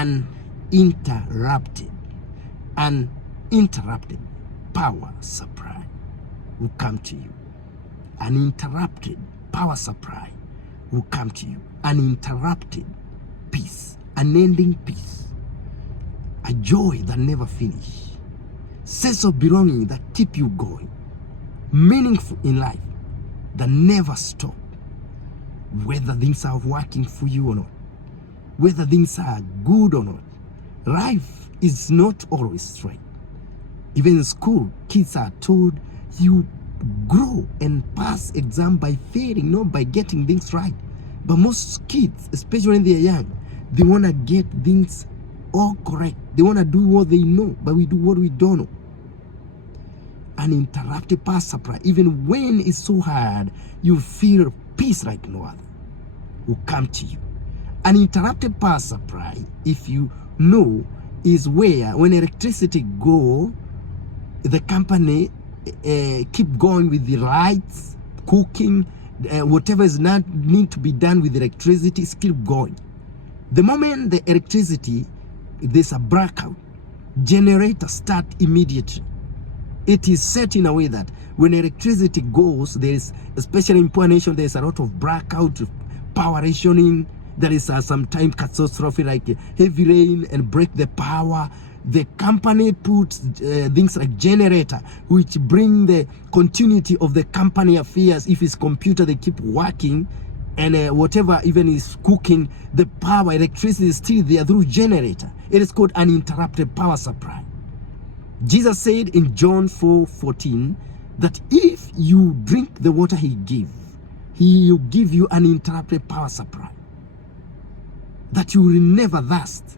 uninterrupted, uninterrupted power supply will come to you. Uninterrupted power supply will come to you. Uninterrupted peace, unending peace, a joy that never finishes, sense of belonging that keep you going, meaningful in life that never stop. Whether things are working for you or not, whether things are good or not, life is not always straight. Even in school, kids are told you grow and pass exam by failing, not by getting things right. But most kids, especially when they're young, they want to get things all correct. They want to do what they know, but we do what we don't know. Uninterrupted power supply, even when it's so hard, you feel peace like no other, will come to you. Uninterrupted power supply, if you know, is where when electricity go, the company keep going with the lights, cooking, whatever is not need to be done with electricity is keep going. The moment the electricity, there's a blackout, generator start immediately. It is set in a way that when electricity goes, there is, especially in poor nation, there is a lot of blackout, power rationing. There is sometimes catastrophe like heavy rain and break the power. The company puts things like generator, which bring the continuity of the company affairs. If it's computer, they keep working, and whatever even is cooking, the power, electricity is still there through generator. It is called uninterrupted power supply. Jesus said in John 4:14 that if you drink the water he will give you uninterrupted power supply. That you will never thirst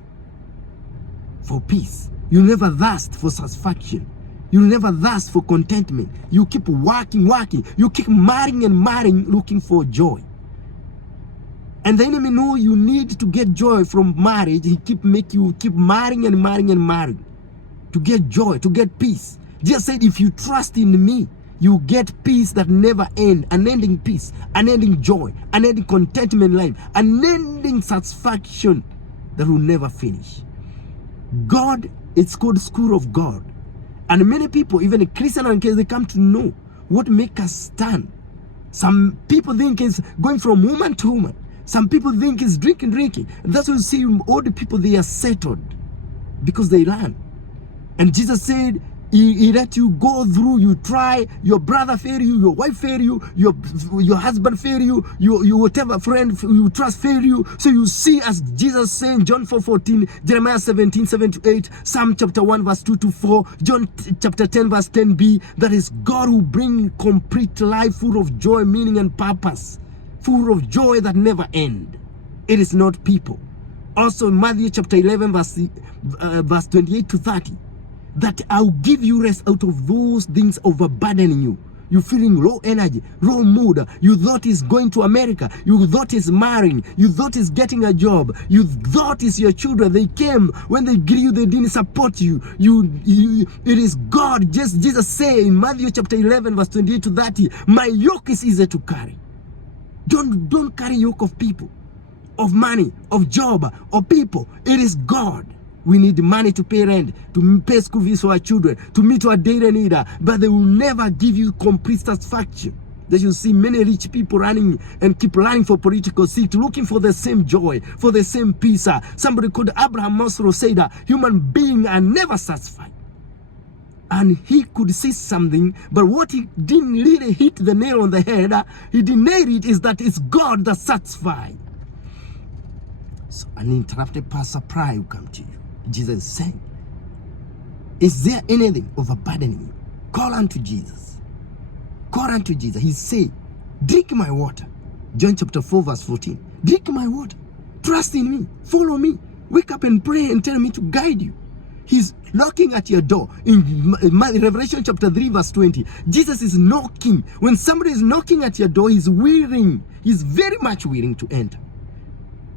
for peace. You'll never thirst for satisfaction. You'll never thirst for contentment. You keep working. You keep marrying, looking for joy. And the enemy know you need to get joy from marriage. He keep make you keep marrying to get joy, to get peace. Jesus said, if you trust in me, you get peace that never end, unending peace, unending joy, unending contentment in life, unending satisfaction that will never finish. God, it's called school of God. And many people, even Christian and Christians, they come to know what make us stand. Some people think it's going from woman to woman. Some people think it's drinking. That's why you see all the people, they are settled because they learn. And Jesus said, he let you go through, you try, your brother fail you, your wife fail you, your husband fail you, your whatever friend you trust fail you. So you see, as Jesus saying, John 4:14, Jeremiah 17:7-8, Psalm chapter 1 verse 2-4, John chapter 10 verse 10b, that is God who bring complete life full of joy, meaning and purpose, full of joy that never end. It is not people. Also in Matthew chapter 11 verse 28-30, that I'll give you rest out of those things overburdening you. You're feeling low energy, low mood. You thought he's going to America. You thought he's marrying. You thought he's getting a job. You thought it's your children. They came. When they grew you, they didn't support you. It is God. Just Jesus say in Matthew chapter 11 verse 28-30, my yoke is easy to carry. Don't carry yoke of people, of money, of job, of people. It is God. We need money to pay rent, to pay school fees for our children, to meet our daily need, but they will never give you complete satisfaction. That you see many rich people running and keep running for political seat, looking for the same joy, for the same peace. Somebody called Abraham Maslow said that human beings are never satisfied. And he could see something, but what he didn't really hit the nail on the head, he denied it, is that it's God that satisfies. So uninterrupted power supply will come to you. Jesus is saying, is there anything overburdening you? Call unto Jesus. Call unto Jesus. He said, drink my water. John chapter 4 verse 14. Drink my water. Trust in me. Follow me. Wake up and pray and tell me to guide you. He's knocking at your door. In Revelation chapter 3 verse 20, Jesus is knocking. When somebody is knocking at your door, he's willing. He's very much willing to enter.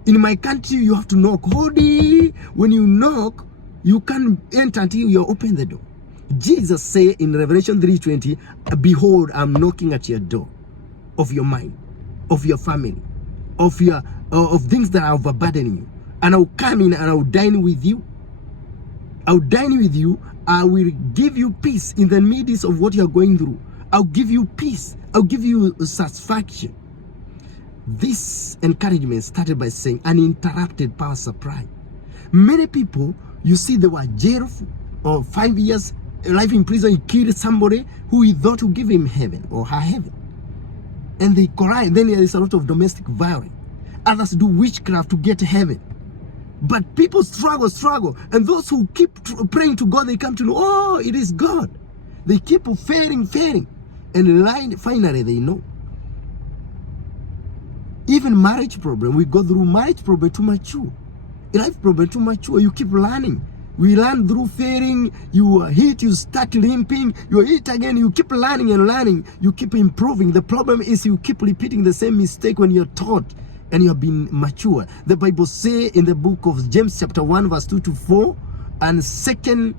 In my country, you have to knock. When you knock, you can't enter until you open the door. Jesus said in Revelation 3:20, behold, I'm knocking at your door of your mind, of your family, of things that are overburdening you. and I'll come in and I'll dine with you. I'll dine with you. I will give you peace in the midst of what you're going through. I'll give you peace. I'll give you satisfaction. This encouragement started by saying uninterrupted power supply. Many people, you see, they were jailed for 5 years, life in prison. He killed somebody who he thought would give him heaven or her heaven. And they collide. Then there is a lot of domestic violence. Others do witchcraft to get heaven. But people struggle. And those who keep praying to God, they come to know, oh, it is God. They keep failing. And finally they know. Even marriage problem, we go through marriage problem to mature. Life problem to mature, you keep learning. We learn through failing, you hit, you start limping, you hit again, you keep learning and learning, you keep improving. The problem is you keep repeating the same mistake when you're taught and you have been mature. The Bible say in the book of James chapter 1 verse 2 to 4 and 2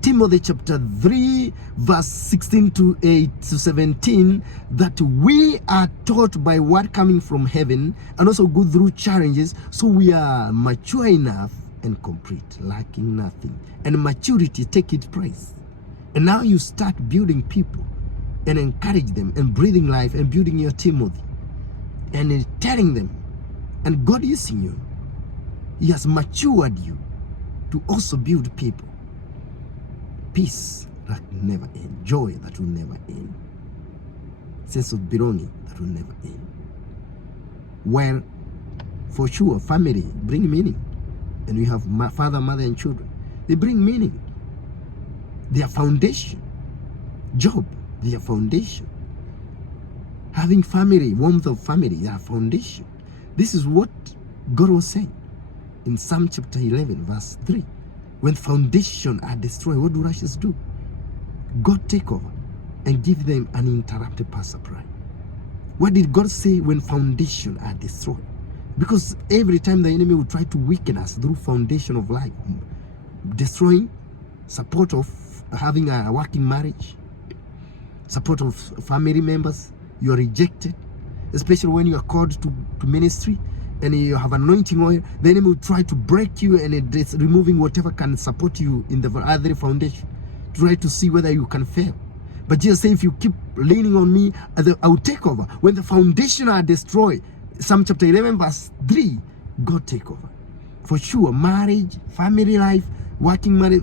Timothy chapter 3 verse 16 to 8 to 17 that we are taught by word coming from heaven and also go through challenges, so we are mature enough and complete, lacking nothing. And maturity take its place. And now you start building people and encourage them and breathing life and building your Timothy and telling them, and God is in you. He has matured you to also build people. Peace that will never end. Joy that will never end. Sense of belonging that will never end. Well, for sure, family bring meaning. And we have father, mother, and children. They bring meaning. Their foundation. Job, their foundation. Having family, warmth of family, their foundation. This is what God was saying in Psalm chapter 11, verse 3. When foundation are destroyed, what do righteous do? God take over and give them an uninterrupted power supply. What did God say when foundation are destroyed? Because every time the enemy will try to weaken us through foundation of life, destroying, support of having a working marriage, support of family members, you are rejected, especially when you are called to ministry, and you have anointing oil, the enemy will try to break you and it's removing whatever can support you in the other foundation, try to see whether you can fail. But Jesus said, if you keep leaning on me, I will take over. When the foundation are destroyed, Psalm chapter 11 verse 3, God take over. For sure, marriage, family life, working marriage,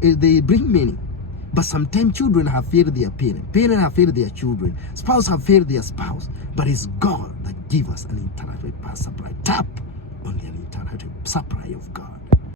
they bring meaning. But sometimes children have failed their parents. Parents have failed their children. Spouse have failed their spouse. But it's God that gives us an uninterrupted power supply. Tap on the uninterrupted supply of God.